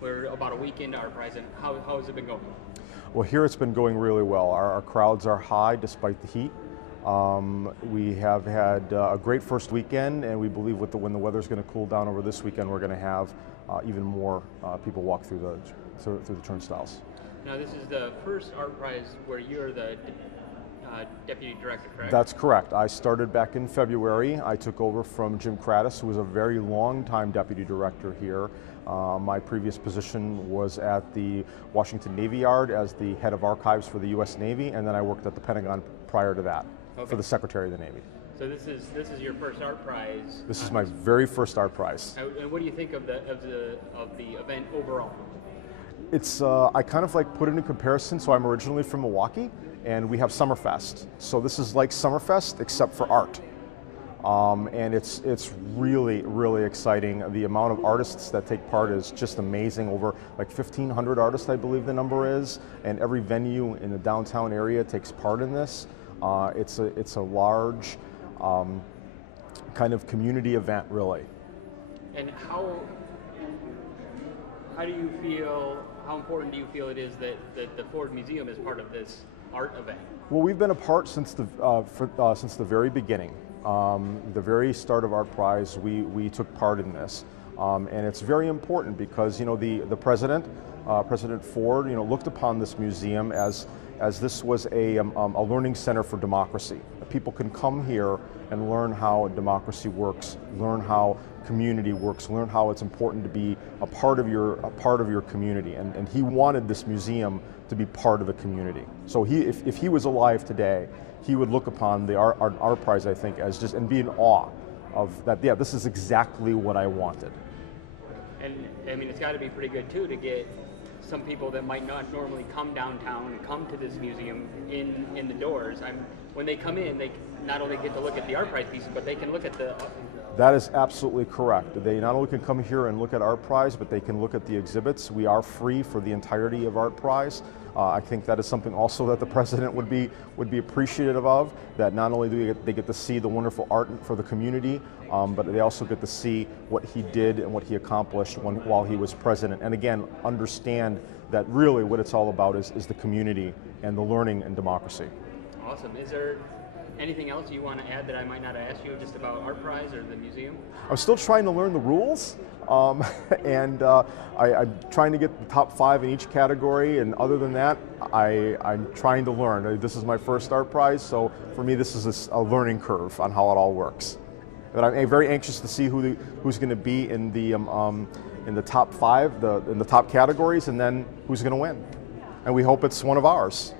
We're about a week into ArtPrize, and how has it been going? Well, here it's been going really well. Our crowds are high despite the heat. We have had a great first weekend, and we believe when the weather's going to cool down over this weekend, we're going to have even more people walk through the turnstiles. Now, this is the first ArtPrize where you're the deputy director, correct? That's correct. I started back in February. I took over from Jim Kratis, who was a very long-time deputy director here. My previous position was at the Washington Navy Yard as the head of archives for the U.S. Navy, and then I worked at the Pentagon prior to that for the Secretary of the Navy. So this is your first ArtPrize. This is my very first ArtPrize. And what do you think of the event overall? It's I kind of like put it in comparison. So I'm originally from Milwaukee, and we have Summerfest. So this is like Summerfest except for art. And it's really exciting. The amount of artists that take part is just amazing. Over like 1,500 artists, I believe the number is, and every venue in the downtown area takes part in this. It's a large kind of community event, really. And how do you feel? How important do you feel it is that the Ford Museum is part of this art event? Well, we've been a part since the very beginning. The very start of ArtPrize, we took part in this, and it's very important because the president, President Ford, looked upon this museum as this was a learning center for democracy. People can come here and learn how democracy works, learn how community works, learn how it's important to be a part of your community, and he wanted this museum to be part of a community. So if he was alive today, he would look upon the ArtPrize, I think, as just and be in awe of that. Yeah, this is exactly what I wanted. And I mean, it's got to be pretty good too to get some people that might not normally come downtown and come to this museum in the doors. When they come in, they not only get to look at the ArtPrize pieces, but they can look at the. That is absolutely correct. They not only can come here and look at ArtPrize, but they can look at the exhibits. We are free for the entirety of ArtPrize. I think that is something also that the president would be appreciative of. That not only do they get to see the wonderful art for the community, but they also get to see what he did and what he accomplished while he was president. And again, understand that really what it's all about is the community and the learning and democracy. Awesome. Is there anything else you want to add that I might not have asked you just about ArtPrize or the museum? I'm still trying to learn the rules, and I'm trying to get the top 5 in each category, and other tthan that, I'm trying to learn. This is my first ArtPrize, so for me this is a learning curve on how it all works. But I'm very anxious to see who's going to be in the top 5, in the top categories, and then who's going to win. And we hope it's one of ours.